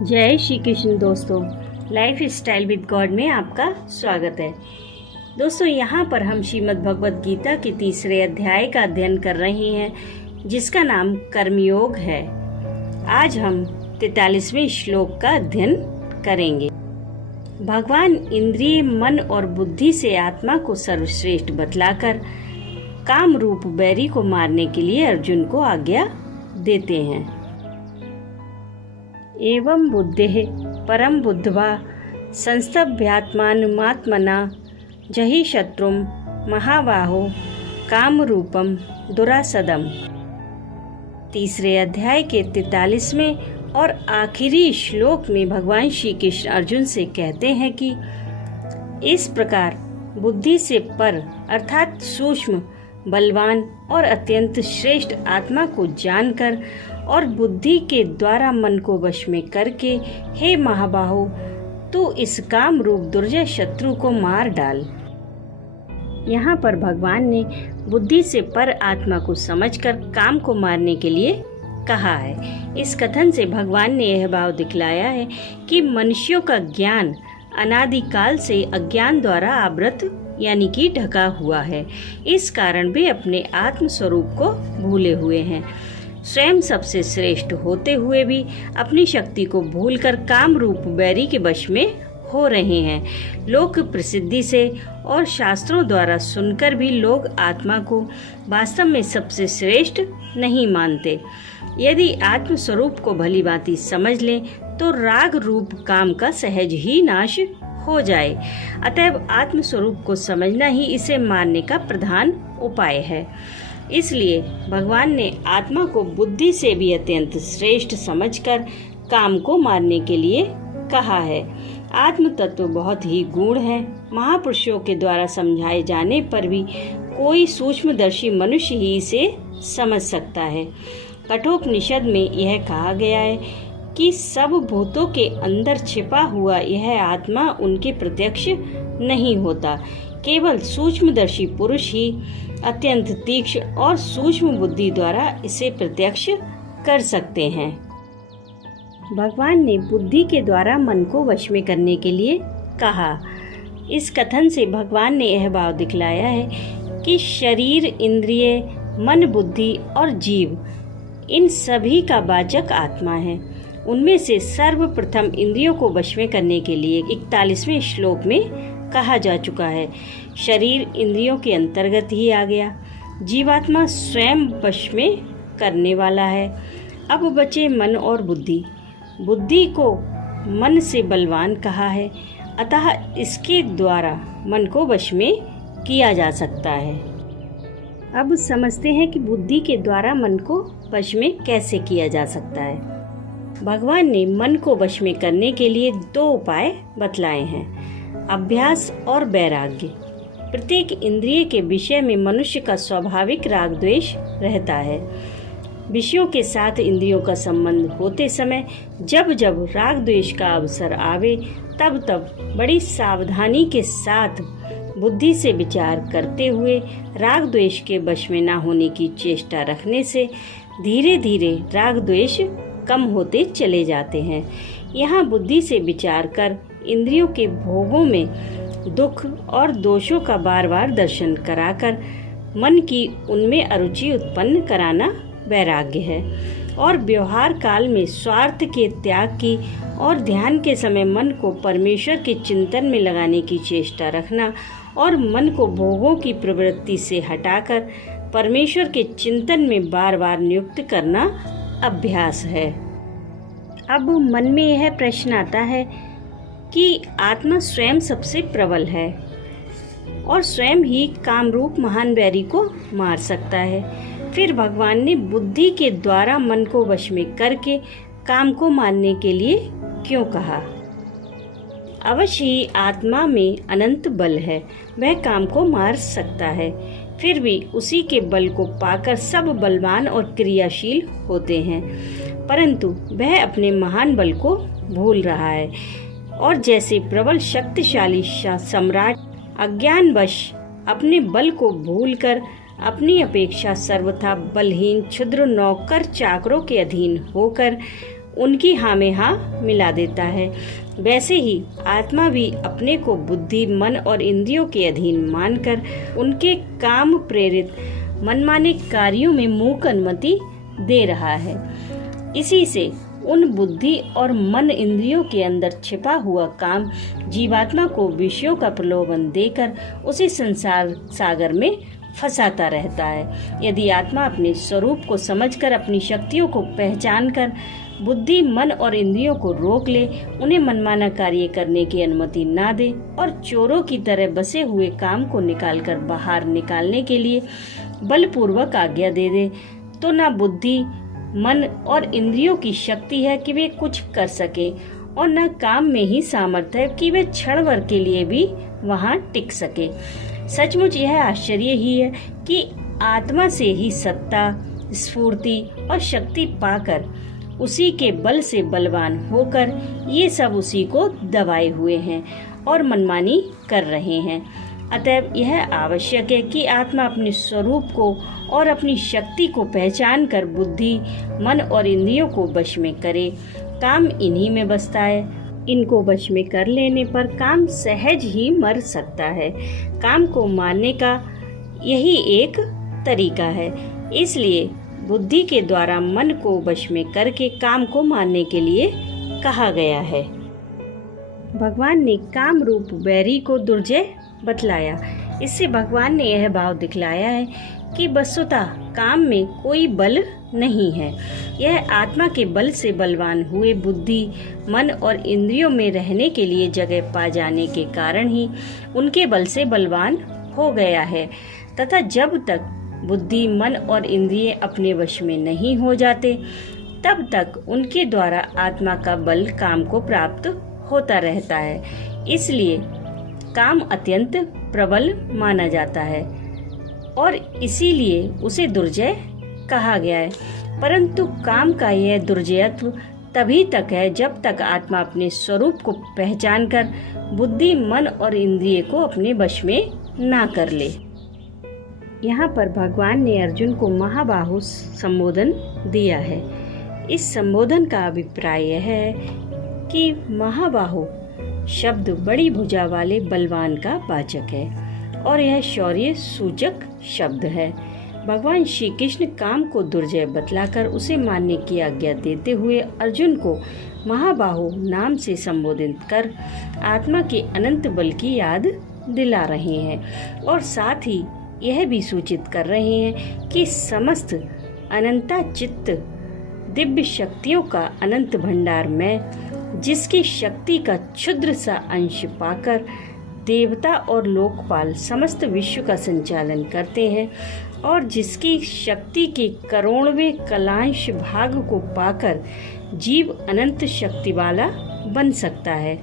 जय श्री कृष्ण दोस्तों, life style with God में आपका स्वागत है। दोस्तों, यहाँ पर हम श्रीमद् भगवद गीता के तीसरे अध्याय का अध्ययन कर रहे हैं, जिसका नाम कर्मयोग है। आज हम 43वें श्लोक का अध्ययन करेंगे। भगवान इंद्रिय, मन और बुद्धि से आत्मा को सर्वश्रेष्ठ बतलाकर काम रूप बैरी को मारने के लिए अर्जुन को आज्ञा देते हैं। एवं बुद्धेः परम बुद्ध्वा संस्तभ्यात्मानुमात्मना जहि शत्रुं महाबाहो काम रूपम दुरासदम। तीसरे अध्याय के 43वें और आखिरी श्लोक में भगवान श्री कृष्ण अर्जुन से कहते हैं कि इस प्रकार बुद्धि से पर अर्थात सूक्ष्म, बलवान और अत्यंत श्रेष्ठ आत्मा को जानकर और बुद्धि के द्वारा मन को वश में करके, हे महाबाहो, तू इस काम रूप दुर्जय शत्रु को मार डाल। यहाँ पर भगवान ने बुद्धि से पर आत्मा को समझकर काम को मारने के लिए कहा है। इस कथन से भगवान ने यह भाव दिखलाया है कि मनुष्यों का ज्ञान अनादिकाल से अज्ञान द्वारा आवृत यानी कि ढका हुआ है। इस कारण वे अपने आत्म स्वरूप को भूले हुए हैं। स्वयं सबसे श्रेष्ठ होते हुए भी अपनी शक्ति को भूलकर काम रूप बैरी के वश में हो रहे हैं। लोक प्रसिद्धि से और शास्त्रों द्वारा सुनकर भी लोग आत्मा को वास्तव में सबसे श्रेष्ठ नहीं मानते। यदि आत्म स्वरूप को भली भांति समझ लें तो राग रूप काम का सहज ही नाश हो जाए। अतएव आत्म स्वरूप को समझना ही इसे मारने का प्रधान उपाय है। इसलिए भगवान ने आत्मा को बुद्धि से भी अत्यंत श्रेष्ठ समझकर काम को मारने के लिए कहा है। आत्म तत्व बहुत ही गूढ़ है। महापुरुषों के द्वारा समझाए जाने पर भी कोई सूक्ष्मदर्शी मनुष्य ही इसे समझ सकता है। कठोपनिषद में यह कहा गया है कि सब भूतों के अंदर छिपा हुआ यह आत्मा उनके प्रत्यक्ष नहीं होता। केवल सूक्ष्मदर्शी पुरुष ही अत्यंत तीक्ष्ण और सूक्ष्म बुद्धि द्वारा इसे प्रत्यक्ष कर सकते हैं। भगवान ने बुद्धि के द्वारा मन को वश में करने के लिए कहा। इस कथन से भगवान ने यह भाव दिखलाया है कि शरीर, इंद्रिय, मन, बुद्धि और जीव, इन सभी का वाचक आत्मा है। उनमें से सर्वप्रथम इंद्रियों को वश में करने के लिए 41वें श्लोक में कहा जा चुका है। शरीर इंद्रियों के अंतर्गत ही आ गया। जीवात्मा स्वयं वश में करने वाला है। अब बचे मन और बुद्धि। बुद्धि को मन से बलवान कहा है, अतः इसके द्वारा मन को वश में किया जा सकता है। अब समझते हैं कि बुद्धि के द्वारा मन को वश में कैसे किया जा सकता है। भगवान ने मन को वश में करने के लिए 2 उपाय बतलाए हैं, अभ्यास और वैराग्य। प्रत्येक इंद्रिय के विषय में मनुष्य का स्वाभाविक राग द्वेष रहता है। विषयों के साथ इंद्रियों का संबंध होते समय जब जब राग द्वेष का अवसर आवे तब तब बड़ी सावधानी के साथ बुद्धि से विचार करते हुए राग द्वेष के वश में न होने की चेष्टा रखने से धीरे धीरे राग द्वेष कम होते चले जाते हैं। यहाँ बुद्धि से विचार कर इंद्रियों के भोगों में दुख और दोषों का बार बार दर्शन कराकर मन की उनमें अरुचि उत्पन्न कराना वैराग्य है। और व्यवहार काल में स्वार्थ के त्याग की और ध्यान के समय मन को परमेश्वर के चिंतन में लगाने की चेष्टा रखना और मन को भोगों की प्रवृत्ति से हटाकर परमेश्वर के चिंतन में बार बार नियुक्त करना अभ्यास है। अब मन में यह प्रश्न आता है कि आत्मा स्वयं सबसे प्रबल है और स्वयं ही कामरूप महान बैरी को मार सकता है। फिर भगवान ने बुद्धि के द्वारा मन को वश में करके काम को मारने के लिए क्यों कहा? अवश्य ही आत्मा में अनंत बल है, वह काम को मार सकता है। फिर भी उसी के बल को पाकर सब बलवान और क्रियाशील होते हैं, परंतु वह अपने महान बल को भूल रहा है। और जैसे प्रबल शक्तिशाली सम्राट अज्ञानवश अपने बल को भूलकर अपनी अपेक्षा सर्वथा बलहीन क्षुद्र नौकर चाकरों के अधीन होकर उनकी हाँ में हाँ मिला देता है। वैसे ही आत्मा भी अपने को बुद्धि, मन और इंद्रियों के अधीन मानकर उनके काम प्रेरित मनमाने कार्यों में मूक अनुमति दे रहा है। इसी से उन बुद्धि और मन इंद्रियों के अंदर छिपा हुआ काम जीवात्मा को विषयों का प्रलोभन देकर उसी संसार सागर में फंसाता रहता है। यदि आत्मा अपने स्वरूप को समझकर अपनी शक्तियों को पहचानकर बुद्धि, मन और इंद्रियों को रोक ले, उन्हें मनमाना कार्य करने की अनुमति ना दे और चोरों की तरह बसे हुए काम को निकालकर बाहर निकालने के लिए बलपूर्वक आज्ञा दे दे, तो ना बुद्धि, मन और इंद्रियों की शक्ति है कि वे कुछ कर सके और न काम में ही सामर्थ्य है कि वे क्षण भर के लिए भी वहां टिक सके। सचमुच यह आश्चर्य ही है कि आत्मा से ही सत्ता, स्फूर्ति और शक्ति पाकर उसी के बल से बलवान होकर ये सब उसी को दबाए हुए हैं और मनमानी कर रहे हैं। अतएव यह आवश्यक है कि आत्मा अपने स्वरूप को और अपनी शक्ति को पहचान कर बुद्धि, मन और इंद्रियों को वश में करे। काम इन्हीं में बसता है। इनको वश में कर लेने पर काम सहज ही मर सकता है। काम को मारने का यही एक तरीका है। इसलिए बुद्धि के द्वारा मन को वश में करके काम को मारने के लिए कहा गया है। भगवान ने काम रूप वैरी को दुर्जय बतलाया। इससे भगवान ने यह भाव दिखलाया है कि वस्तुतः काम में कोई बल नहीं है। यह आत्मा के बल से बलवान हुए बुद्धि, मन और इंद्रियों में रहने के लिए जगह पा जाने के कारण ही उनके बल से बलवान हो गया है, तथा जब तक बुद्धि, मन और इंद्रिय अपने वश में नहीं हो जाते तब तक उनके द्वारा आत्मा का बल काम को प्राप्त होता रहता है। इसलिए काम अत्यंत प्रबल माना जाता है और इसीलिए उसे दुर्जय कहा गया है। परंतु काम का यह दुर्जयत्व तभी तक है जब तक आत्मा अपने स्वरूप को पहचानकर बुद्धि, मन और इंद्रिय को अपने वश में ना कर ले। यहाँ पर भगवान ने अर्जुन को महाबाहु संबोधन दिया है। इस संबोधन का अभिप्राय यह है कि महाबाहु शब्द बड़ी भुजा वाले बलवान का वाचक है और यह शौर्य सूचक शब्द है। भगवान श्री कृष्ण काम को दुर्जय बतलाकर उसे मानने की आज्ञा देते हुए अर्जुन को महाबाहु नाम से संबोधित कर आत्मा के अनंत बल की याद दिला रहे हैं और साथ ही यह भी सूचित कर रहे हैं कि समस्त अनंता चित्त दिव्य शक्तियों का अनंत भंडार में जिसकी शक्ति का क्षुद्र सा अंश पाकर देवता और लोकपाल समस्त विश्व का संचालन करते हैं और जिसकी शक्ति के करोड़वें कलांश भाग को पाकर जीव अनंत शक्ति वाला बन सकता है,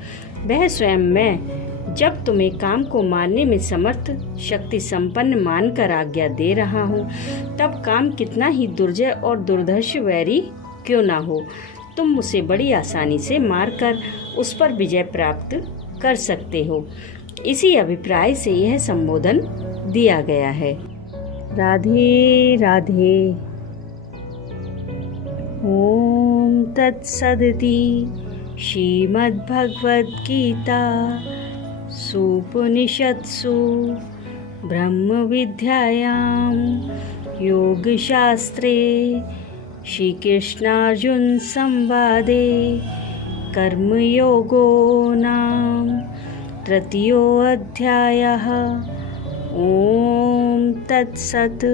वह स्वयं मैं जब तुम्हें काम को मारने में समर्थ शक्ति संपन्न मानकर आज्ञा दे रहा हूँ, तब काम कितना ही दुर्जय और दुर्धर्ष वैरी क्यों ना हो, तुम उसे बड़ी आसानी से मारकर उस पर विजय प्राप्त कर सकते हो। इसी अभिप्राय से यह संबोधन दिया गया है। राधे राधे। ओम तत्सदिति श्रीमद्भगवद्गीता सुपनिषत्सु ब्रह्म विद्यायां योगशास्त्रे श्रीकृष्णार्जुन संवादे कर्मयोगो नाम तृतीयो अध्यायः। ओम तत्सत्।